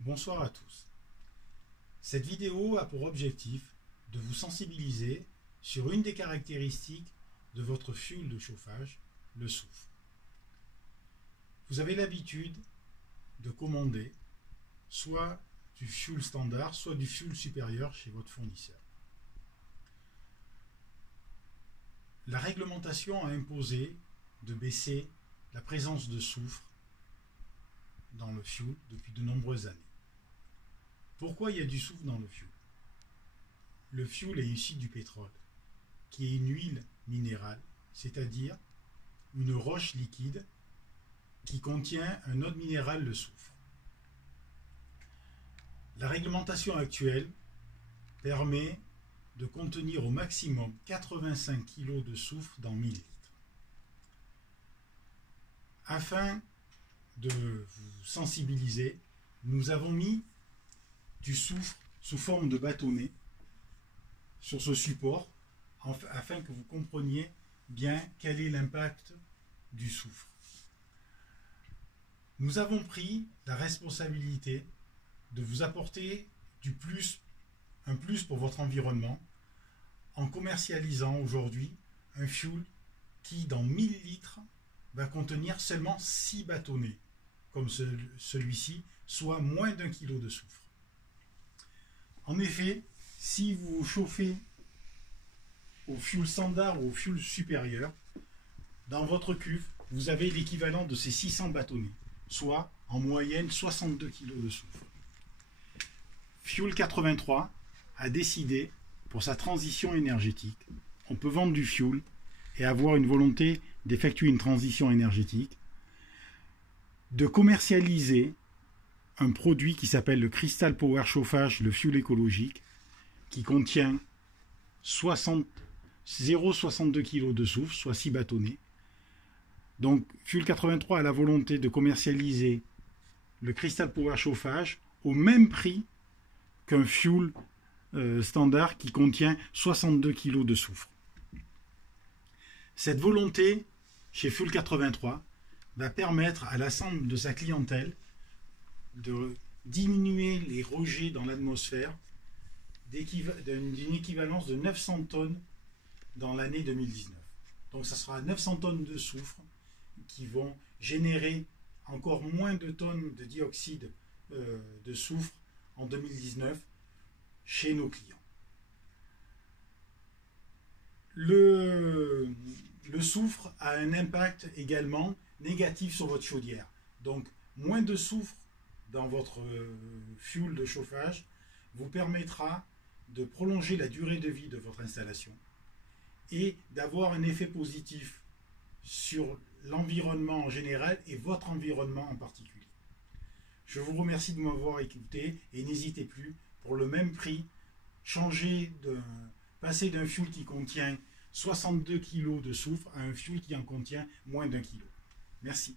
Bonsoir à tous. Cette vidéo a pour objectif de vous sensibiliser sur une des caractéristiques de votre fioul de chauffage, le soufre. Vous avez l'habitude de commander soit du fioul standard, soit du fioul supérieur chez votre fournisseur. La réglementation a imposé de baisser la présence de soufre dans le fioul depuis de nombreuses années. Pourquoi il y a du soufre dans le fioul? Le fioul est issu du pétrole, qui est une huile minérale, c'est-à-dire une roche liquide qui contient un autre minéral, le soufre. La réglementation actuelle permet de contenir au maximum 85 kg de soufre dans 1000 litres. Afin de vous sensibiliser, nous avons mis du soufre sous forme de bâtonnet sur ce support afin que vous compreniez bien quel est l'impact du soufre. Nous avons pris la responsabilité de vous apporter un plus pour votre environnement en commercialisant aujourd'hui un fioul qui dans 1000 litres va contenir seulement 6 bâtonnets comme celui-ci, soit moins d'1 kg de soufre. En effet, si vous chauffez au fioul standard ou au fioul supérieur, dans votre cuve, vous avez l'équivalent de ces 600 bâtonnets, soit en moyenne 62 kg de soufre. Fioul 83 a décidé, pour sa transition énergétique, on peut vendre du fioul et avoir une volonté d'effectuer une transition énergétique, de commercialiser un produit qui s'appelle le Crystal Power Chauffage, le fioul écologique, qui contient 0,62 kg de soufre, soit 6 bâtonnets. Donc Fioul 83 a la volonté de commercialiser le Crystal Power Chauffage au même prix qu'un fioul standard qui contient 62 kg de soufre. Cette volonté, chez Fioul 83, va permettre à l'ensemble de sa clientèle de diminuer les rejets dans l'atmosphère d'une équivalence de 900 tonnes dans l'année 2019. Donc ça sera 900 tonnes de soufre qui vont générer encore moins de tonnes de dioxyde de soufre en 2019 chez nos clients. Le soufre a un impact également négatif sur votre chaudière. Donc moins de soufre dans votre fioul de chauffage vous permettra de prolonger la durée de vie de votre installation et d'avoir un effet positif sur l'environnement en général et votre environnement en particulier. Je vous remercie de m'avoir écouté et n'hésitez plus, pour le même prix, passer d'un fioul qui contient 62 kg de soufre à un fioul qui en contient moins d'1 kg. Merci.